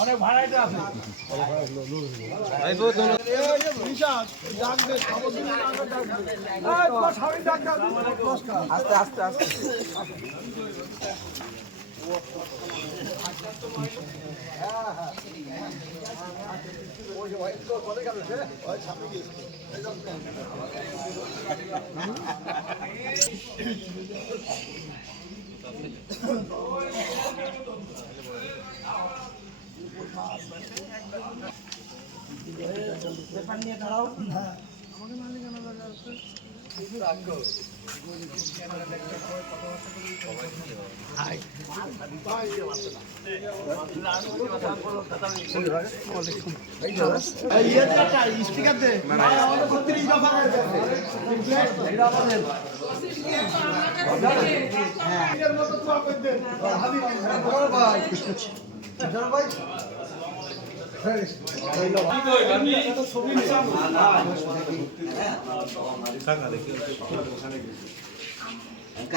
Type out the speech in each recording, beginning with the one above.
অনেক ভাড়াটা আছে আস্তে আস্তে আস্তে পেপার নিয়ে দাঁড়াও আমাকে মালিকানা জায়গা আছে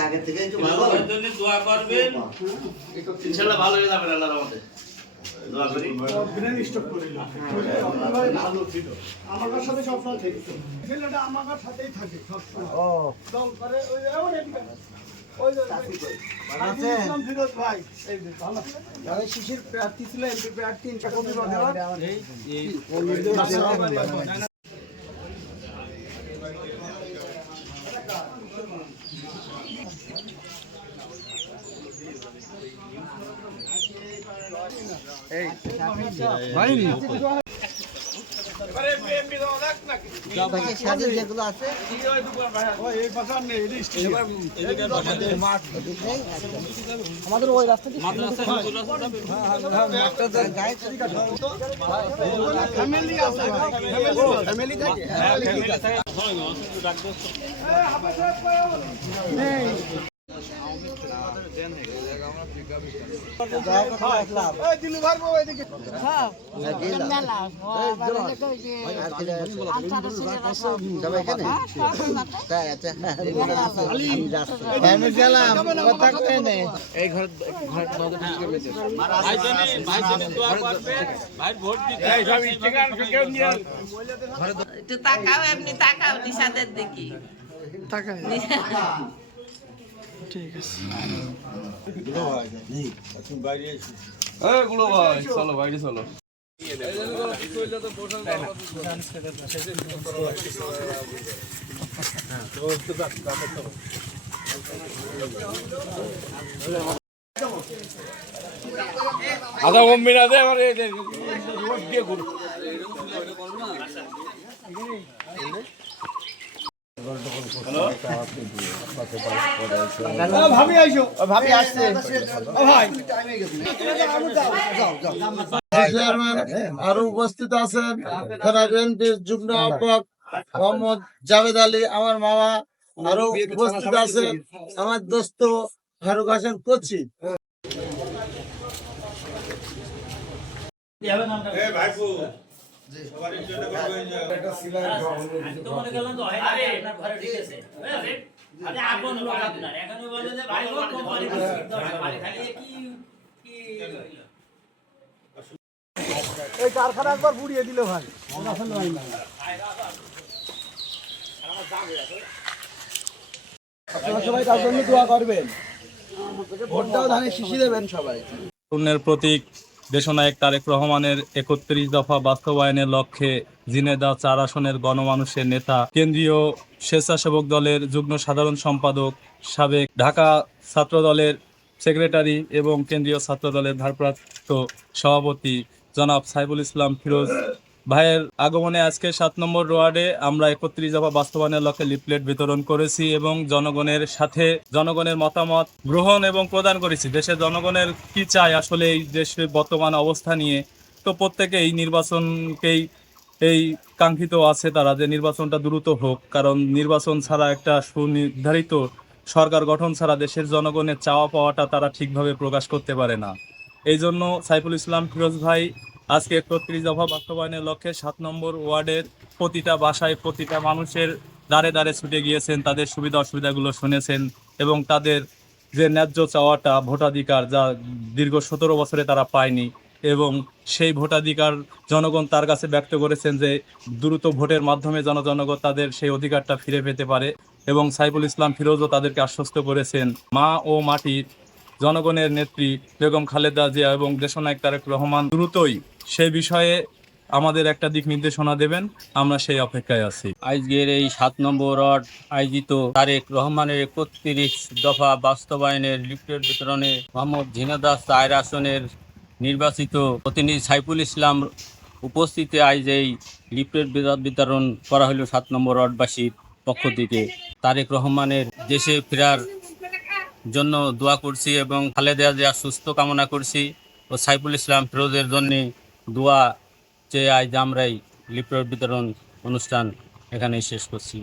আগের থেকে একটু ভালো দোয়া করবেন ইনশাআল্লাহ ভালো হয়ে যাবে আল্লাহর রহমতে দোয়া করি ব্রেন স্টপ করিলাম ভালো ছিল আমার সাথে সব সময় থাকে ছেলেটা আমার সাথেই থাকে সব সময় ও দম করে ওই ওই ফিরোজ ভাই এই যে ভালো যারা শিশির প্রার্থী ছিল এমপি প্রার্থী কবি এই যেগুলো আছে আমাদের ওই রাস্তা একটু তাকাও, এমনি তাকাও নিশাদের দেখি ঠিক আছে গুলো ভাই চলো বাইরে চলো আদা কম্বিনা দে আমার রোড দিয়ে ঘুর ভাবি আইছো ভাবি আসছে ভাই আরো উপস্থিত আছেন বিএনপির যুগ্ম আহ্বায়ক মোহাম্মদ জাভেদ আলী, আমার মামা আরো উপস্থিত আছেন, আমার দোস্ত ফারুক হাসান কোচি। এই কারখানা একবার পুড়িয়ে দিল ভাই সবাই তার জন্য দোয়া করবেন, ভোটটাও ধানে শিশি দেবেন সবাই। পূর্ণের প্রতীক দেশনায়ক তারেক রহমানের ৩১ দফা বাস্তবায়নের লক্ষ্যে ঝিনেদা ৪ আসনের গণমানুষের নেতা, কেন্দ্রীয় স্বেচ্ছাসেবক দলের যুগ্ম সাধারণ সম্পাদক, সাবেক ঢাকা ছাত্র দলের সেক্রেটারি এবং কেন্দ্রীয় ছাত্র দলের ভারপ্রাপ্ত সভাপতি জনাব সাইফুল ইসলাম ফিরোজ ভাইয়ের আগমনে আজকে ৭ নম্বর ওয়ার্ডে আমরা ৩১ দফা বাস্তবায়নের লক্ষ্যে লিফলেট বিতরণ করেছি এবং জনগণের সাথে জনগণের মতামত গ্রহণ এবং প্রদান করেছি। দেশের জনগণের কি চায় আসলে এই দেশের বর্তমান অবস্থা নিয়ে, তো প্রত্যেকে এই নির্বাচনকেই এই কাঙ্ক্ষিত আছে তারা যে নির্বাচনটা দ্রুত হোক, কারণ নির্বাচন ছাড়া একটা সুনির্ধারিত সরকার গঠন ছাড়া দেশের জনগণের চাওয়া পাওয়াটা তারা ঠিকভাবে প্রকাশ করতে পারে না। এই জন্য সাইফুল ইসলাম ফিরোজ ভাই আজকে 31 দফা বাস্তবায়নের লক্ষ্যে 7 নম্বর ওয়ার্ডের প্রতিটা বাসায় প্রতিটা মানুষের দ্বারে দ্বারে ছুটে গিয়েছেন, তাদের সুবিধা অসুবিধাগুলো শুনেছেন এবং তাদের যে ন্যায্য চাওয়াটা ভোটাধিকার, যা দীর্ঘ 17 বছরে তারা পায়নি, এবং সেই ভোটাধিকার জনগণ তার কাছে ব্যক্ত করেছেন যে দ্রুত ভোটের মাধ্যমে জনগণ তাদের সেই অধিকারটা ফিরে পেতে পারে। এবং সাইফুল ইসলাম ফিরোজও তাদেরকে আশ্বস্ত করেছেন মা ও মাটির জনগণের নেত্রী বেগম খালেদা জিয়া এবং দেশনায়ক তারেক রহমান দ্রুতই সেই বিষয়ে আমাদের একটা দিক নির্দেশনা দেবেন, আমরা সেই অপেক্ষায় আছি। আজকের এই 7 নম্বর ওয়ার্ড আয়োজিত তারেক রহমানের 31 দফা বাস্তবায়নের লিফলেট বিতরণে মোহাম্মদ ঝিনাইদহ 4 আসনের নির্বাচিত প্রতিনিধি সাইফুল ইসলাম উপস্থিতি আজ এই লিফলেট বিতরণ করা হলো 7 নম্বর ওয়ার্ডবাসীর পক্ষ থেকে। তারেক রহমানের দেশে ফেরার জন্য দোয়া করছি এবং খালেদা জিয়া সুস্থ কামনা করছি ও সাইফুল ইসলাম ফিরোজের জন্য দোয়া চেয়ে আজ আমরা এই লিফলেট বিতরণ অনুষ্ঠান এখানেই শেষ করছি।